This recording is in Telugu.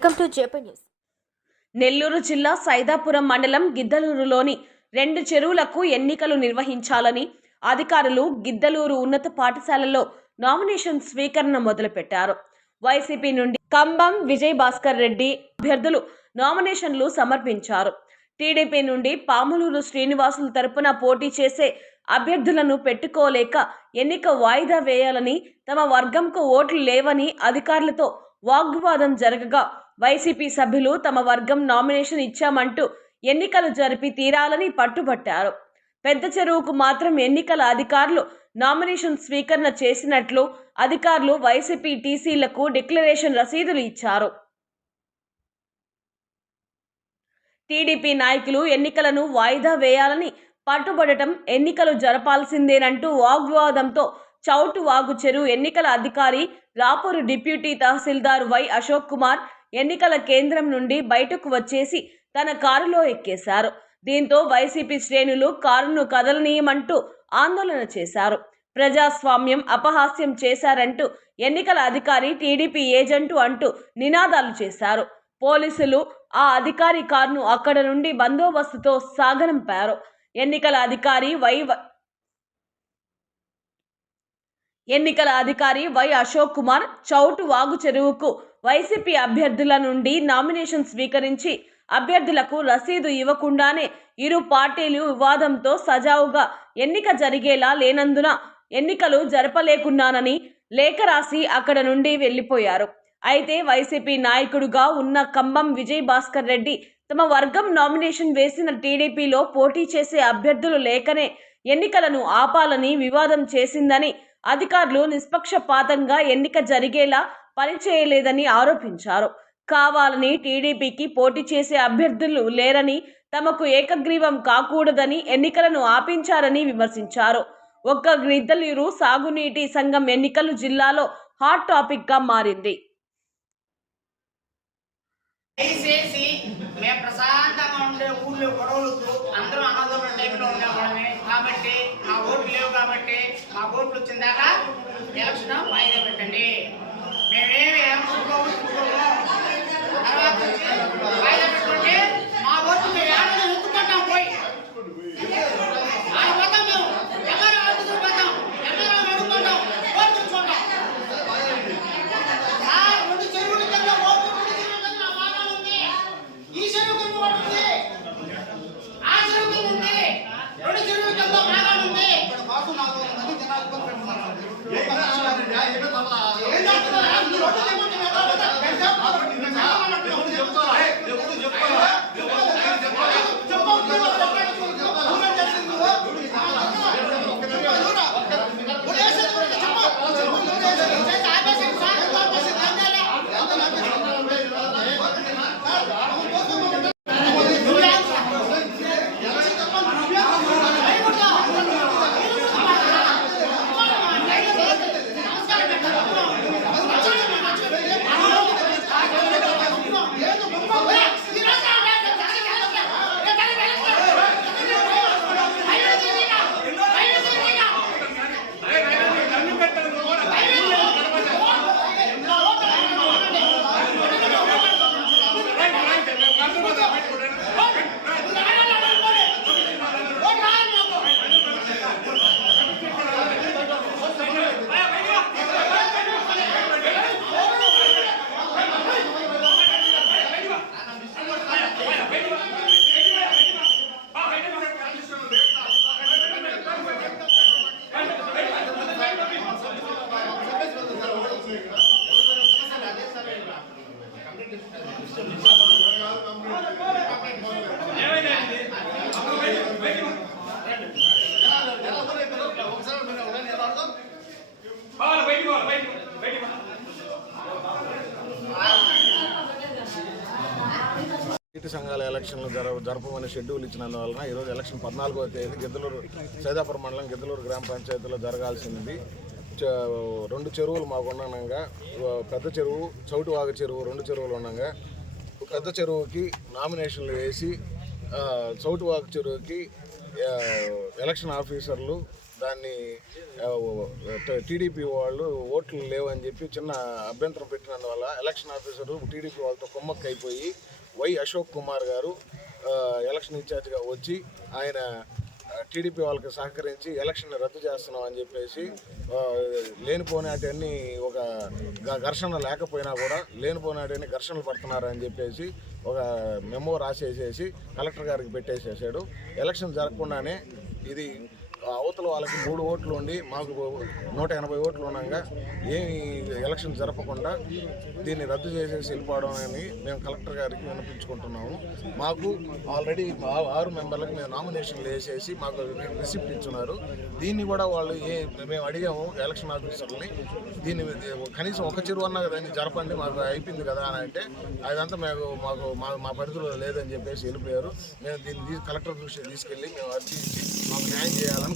Welcome to JP news Nellore జిల్లా సైదాపురం మండలం గిద్దలూరులోని రెండు చెరువులకు ఎన్నికలు నిర్వహించాలని అధికారులు గిద్దలూరు ఉన్నత పాఠశాలలో నామినేషన్ స్వీకరణ మొదలుపెట్టారు. వైసీపీ నుండి కంబం విజయ్ భాస్కర్ రెడ్డి అభ్యర్థులు నామినేషన్లు సమర్పించారు. టీడీపీ నుండి పాములూరు శ్రీనివాసులు తరపున పోటీ చేసే అభ్యర్థులను పెట్టుకోలేక ఎన్నిక వాయిదా వేయాలని తమ వర్గంకు ఓట్లు లేవని అధికారులతో వాగ్వాదం జరగగా వైసీపీ సభ్యులు తమ వర్గం నామినేషన్ ఇచ్చామంటూ ఎన్నికలు జరిపి తీరాలని పట్టుబట్టారు. పెద్ద చెరువుకు మాత్రం ఎన్నికల అధికారులు నామినేషన్ స్వీకరణ చేసినట్లు అధికారులు వైసీపీ టీసీలకు డిక్లరేషన్ రసీదులు ఇచ్చారు. టీడీపీ నాయకులు ఎన్నికలను వాయిదా వేయాలని పట్టుబడటం ఎన్నికలు జరపాల్సిందేనంటూ వాగ్వివాదంతో చౌటు వాగు చెరువు ఎన్నికల అధికారి రాపూరు డిప్యూటీ తహసీల్దార్ వై అశోక్ కుమార్ ఎన్నికల కేంద్రం నుండి బయటకు వచ్చేసి తన కారులో ఎక్కేశారు. దీంతో వైసీపీ శ్రేణులు కారును కదలనీయమంటూ ఆందోళన చేశారు. ప్రజాస్వామ్యం అపహాస్యం చేశారంటూ ఎన్నికల అధికారి టీడీపీ ఏజెంటు అంటూ నినాదాలు చేశారు. పోలీసులు ఆ అధికారి కారును అక్కడ నుండి బందోబస్తుతో సాగనంపారు. ఎన్నికల అధికారి వై ఎన్నికల అధికారి వై అశోక్ కుమార్ చౌటు వాగు చెరువుకు వైసీపీ అభ్యర్థుల నుండి నామినేషన్ స్వీకరించి అభ్యర్థులకు రసీదు ఇవ్వకుండానే ఇరు పార్టీలు వివాదంతో సజావుగా ఎన్నిక జరిగేలా లేనందున ఎన్నికలు జరపలేకున్నానని లేఖ రాసి అక్కడ నుండి వెళ్ళిపోయారు. అయితే వైసీపీ నాయకుడుగా ఉన్న కంబం విజయ్ భాస్కర్ రెడ్డి తమ వర్గం నామినేషన్ వేసిన టీడీపీలో పోటీ చేసే అభ్యర్థులు లేకనే ఎన్నికలను ఆపాలని వివాదం చేసిందని అధికారులు నిష్పక్షపాతంగా ఎన్నిక జరిగేలా పనిచేయలేదని ఆరోపించారు. కావాలని టీడీపీకి పోటీ చేసే అభ్యర్థులు లేరని తమకు ఏకగ్రీవం కాకూడదని ఎన్నికలను ఆపించారని విమర్శించారు. ఒక్క గిద్దలీరు సాగునీటి సంఘం ఎన్నికలు జిల్లాలో హాట్ టాపిక్గా మారింది. మేము ప్రశాంతంగా ఉండే ఊళ్ళో గొడవలతో అందరూ అన్నదమ్ముల టైంలో ఉండేవాళ్ళమే కాబట్టి మా ఓట్లు లేవు కాబట్టి మా ఓట్లు వచ్చిన దాకా ఎలక్షన్ వాయిదా పెట్టండి. మేమేమి ఏం తర్వాత వాయిదా నీటి సంఘాల ఎలక్షన్లు జర జరపమని షెడ్యూల్ ఇచ్చినందువలన ఈరోజు ఎలక్షన్ పద్నాలుగో తేదీ గిద్దలూరు సైదాపురం మండలం గిద్దలూరు గ్రామ పంచాయతీలో జరగాల్సింది. రెండు చెరువులు మాకు ఉండగా పెద్ద చెరువు చౌటువాగ చెరువు రెండు చెరువులు ఉండగా పెద్ద చెరువుకి నామినేషన్లు వేసి చౌటు వాక్ చెరువుకి ఎలక్షన్ ఆఫీసర్లు దాన్ని టీడీపీ వాళ్ళు ఓట్లు లేవని చెప్పి చిన్న అభ్యంతరం పెట్టినందువల్ల ఎలక్షన్ ఆఫీసరు టీడీపీ వాళ్ళతో కుమ్మక్క అయిపోయి వై అశోక్ కుమార్ గారు ఎలక్షన్ ఇన్ఛార్జ్గా వచ్చి ఆయన టీడీపీ వాళ్ళకి సహకరించి ఎలక్షన్ రద్దు చేస్తున్నాం అని చెప్పేసి ఆ, ఒక ఘర్షణ లేకపోయినా కూడా లేనిపోయినటన్ని ఘర్షణలు పడుతున్నారు అని చెప్పేసి ఒక మెమో రాసేసేసి కలెక్టర్ గారికి పెట్టేసేసాడు. ఎలక్షన్ జరగకుండానే ఇది అవతల వాళ్ళకి మూడు ఓట్లు ఉండి మాకు నూట ఎనభై ఓట్లు ఉండగా ఏమి ఎలక్షన్ జరపకుండా దీన్ని రద్దు చేసేసి వెళ్ళిపోవడం అని మేము కలెక్టర్ గారికి వినిపించుకుంటున్నాము మాకు ఆల్రెడీ ఆ- ఆరు మెంబర్లకు మేము నామినేషన్లు వేసేసి మాకు రిసిప్ట్ ఇచ్చున్నారు. దీన్ని కూడా వాళ్ళు ఏ మేము అడిగాము ఎలక్షన్ ఆఫీసర్ని దీన్ని కనీసం ఒక చెరువన్నా అన్నా దాన్ని జరపండి మాకు అయిపోయింది కదా అని అంటే అదంతా మాకు మాకు మా మా పరిధిలో లేదని చెప్పేసి వెళ్ళిపోయారు. మేము దీన్ని కలెక్టర్ దృష్టికి తీసుకెళ్ళి మేము అర్జీ ఇచ్చి మాకు న్యాయం చేయాలని